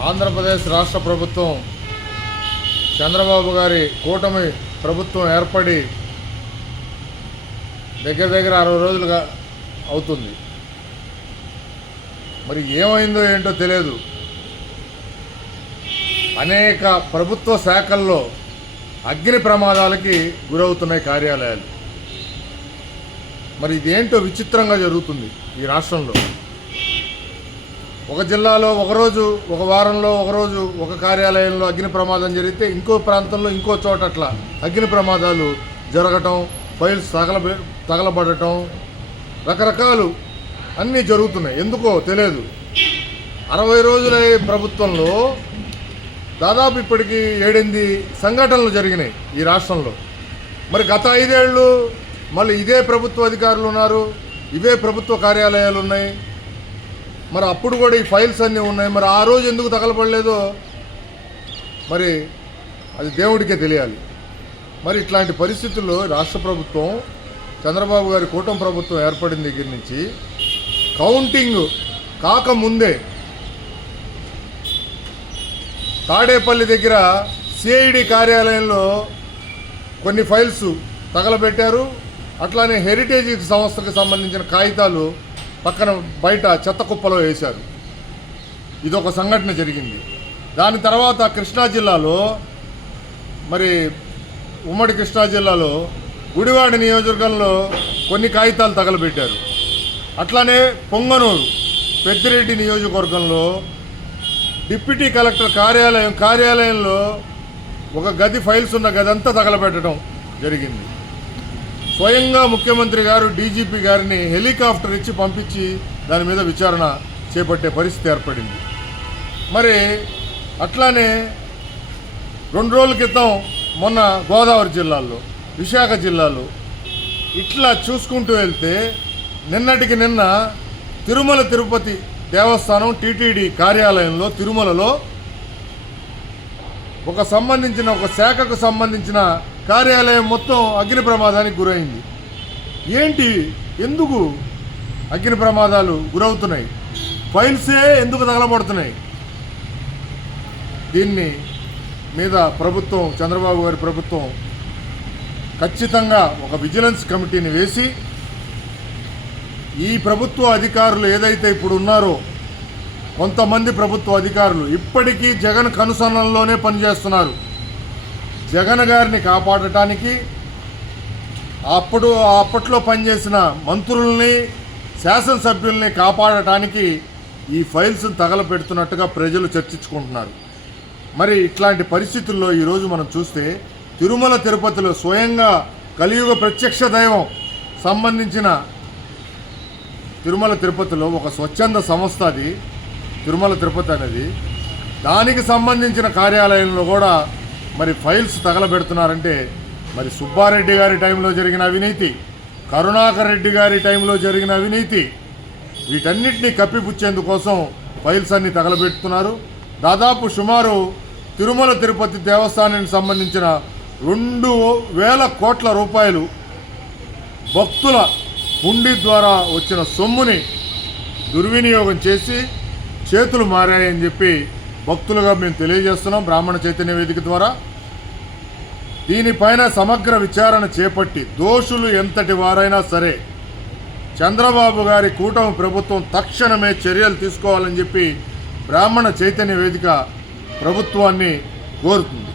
ఆంధ్రప్రదేశ్ రాష్ట్ర ప్రభుత్వం చంద్రబాబు గారి కూటమి ప్రభుత్వం ఏర్పడి దగ్గర దగ్గర అరవై రోజులుగా అవుతుంది. మరి ఏమైందో ఏంటో తెలియదు. అనేక ప్రభుత్వ శాఖల్లో అగ్ని ప్రమాదాలకి గురవుతున్నాయి కార్యాలయాలు. మరి ఇదేంటో విచిత్రంగా జరుగుతుంది ఈ రాష్ట్రంలో. ఒక జిల్లాలో ఒకరోజు ఒక వారంలో ఒకరోజు ఒక కార్యాలయంలో అగ్ని ప్రమాదం జరిగితే ఇంకో ప్రాంతంలో ఇంకో చోట అట్లా అగ్ని ప్రమాదాలు జరగటం ఫైల్స్ తగల తగలబడటం రకరకాలు అన్నీ జరుగుతున్నాయి. ఎందుకో తెలియదు. అరవై రోజుల ప్రభుత్వంలో దాదాపు ఇప్పటికి ఏడెనిమిది సంఘటనలు జరిగినాయి ఈ రాష్ట్రంలో. మరి గత ఐదేళ్ళు మళ్ళీ ఇదే ప్రభుత్వ అధికారులు ఉన్నారు ఇవే ప్రభుత్వ కార్యాలయాలు ఉన్నాయి. మరి అప్పుడు కూడా ఈ ఫైల్స్ అన్నీ ఉన్నాయి. మరి ఆ రోజు ఎందుకు తగలపడలేదో మరి అది దేవుడికే తెలియాలి. మరి ఇట్లాంటి పరిస్థితుల్లో రాష్ట్ర ప్రభుత్వం చంద్రబాబు గారి కూటమి ప్రభుత్వం ఏర్పడిన దగ్గర నుంచి కౌంటింగ్ కాకముందే తాడేపల్లి దగ్గర సిఐడి కార్యాలయంలో కొన్ని ఫైల్స్ తగలబెట్టారు. అట్లానే హెరిటేజ్ సంస్థకి సంబంధించిన కాగితాలు పక్కన బయట చెత్త కుప్పలో వేశారు. ఇదొక సంఘటన జరిగింది. దాని తర్వాత కృష్ణా జిల్లాలో మరి ఉమ్మడి కృష్ణా జిల్లాలో గుడివాడ నియోజకవర్గంలో కొన్ని కాగితాలు తగలబెట్టారు. అట్లానే పొంగనూరు పెద్దిరెడ్డి నియోజకవర్గంలో డిప్యూటీ కలెక్టర్ కార్యాలయం కార్యాలయంలో ఒక గది ఫైల్స్ ఉన్న గది అంతా తగలబెట్టడం జరిగింది. స్వయంగా ముఖ్యమంత్రి గారు డీజీపీ గారిని హెలికాప్టర్ ఇచ్చి పంపించి దాని మీద విచారణ చేపట్టే పరిస్థితి ఏర్పడింది. మరి అట్లానే రెండు రోజుల క్రితం మొన్న గోదావరి జిల్లాలో విశాఖ జిల్లాలో ఇట్లా చూసుకుంటూ వెళ్తే నిన్నటికి నిన్న తిరుమల తిరుపతి దేవస్థానం టీటీడీ కార్యాలయంలో తిరుమలలో ఒక సంబంధించిన ఒక శాఖకు సంబంధించిన కార్యాలయం మొత్తం అగ్ని ప్రమాదానికి గురైంది. ఏంటి? ఎందుకు అగ్ని ప్రమాదాలు గురవుతున్నాయి? ఫైల్సే ఎందుకు తగలబడుతున్నాయి? దీన్ని మీద ప్రభుత్వం చంద్రబాబు గారి ప్రభుత్వం ఖచ్చితంగా ఒక విజిలెన్స్ కమిటీని వేసి ఈ ప్రభుత్వ అధికారులు ఏదైతే ఇప్పుడు ఉన్నారో కొంతమంది ప్రభుత్వ అధికారులు ఇప్పటికీ జగన్ కనుసన్నల్లోనే పనిచేస్తున్నారు. జగన్ గారిని కాపాడటానికి అప్పుడు అప్పట్లో పనిచేసిన మంత్రుల్ని శాసనసభ్యుల్ని కాపాడటానికి ఈ ఫైల్స్ తగలపెడుతున్నట్టుగా ప్రజలు చర్చించుకుంటున్నారు. మరి ఇట్లాంటి పరిస్థితుల్లో ఈరోజు మనం చూస్తే తిరుమల తిరుపతిలో స్వయంగా కలియుగ ప్రత్యక్ష దైవం సంబంధించిన తిరుమల తిరుపతిలో ఒక స్వచ్ఛంద సంస్థ అది తిరుమల తిరుపతి అనేది. దానికి సంబంధించిన కార్యాలయంలో కూడా మరి ఫైల్స్ తగలబెడుతున్నారంటే మరి సుబ్బారెడ్డి గారి టైంలో జరిగిన అవినీతి కరుణాకర్ రెడ్డి గారి టైంలో జరిగిన అవినీతి వీటన్నిటిని కప్పిపుచ్చేందుకోసం ఫైల్స్ అన్ని తగలబెడుతున్నారు. దాదాపు సుమారు తిరుమల తిరుపతి దేవస్థానానికి సంబంధించిన రెండు వేల కోట్ల రూపాయలు భక్తుల హుండీ ద్వారా వచ్చిన సొమ్ముని దుర్వినియోగం చేసి చేతులు మారాయని చెప్పి భక్తులుగా మేము తెలియజేస్తున్నాం బ్రాహ్మణ చైతన్య వేదిక ద్వారా. దీనిపైన సమగ్ర విచారణ చేపట్టి దోషులు ఎంతటి వారైనా సరే చంద్రబాబు గారి కూటమి ప్రభుత్వం తక్షణమే చర్యలు తీసుకోవాలని చెప్పి బ్రాహ్మణ చైతన్య వేదిక ప్రభుత్వాన్ని కోరుతుంది.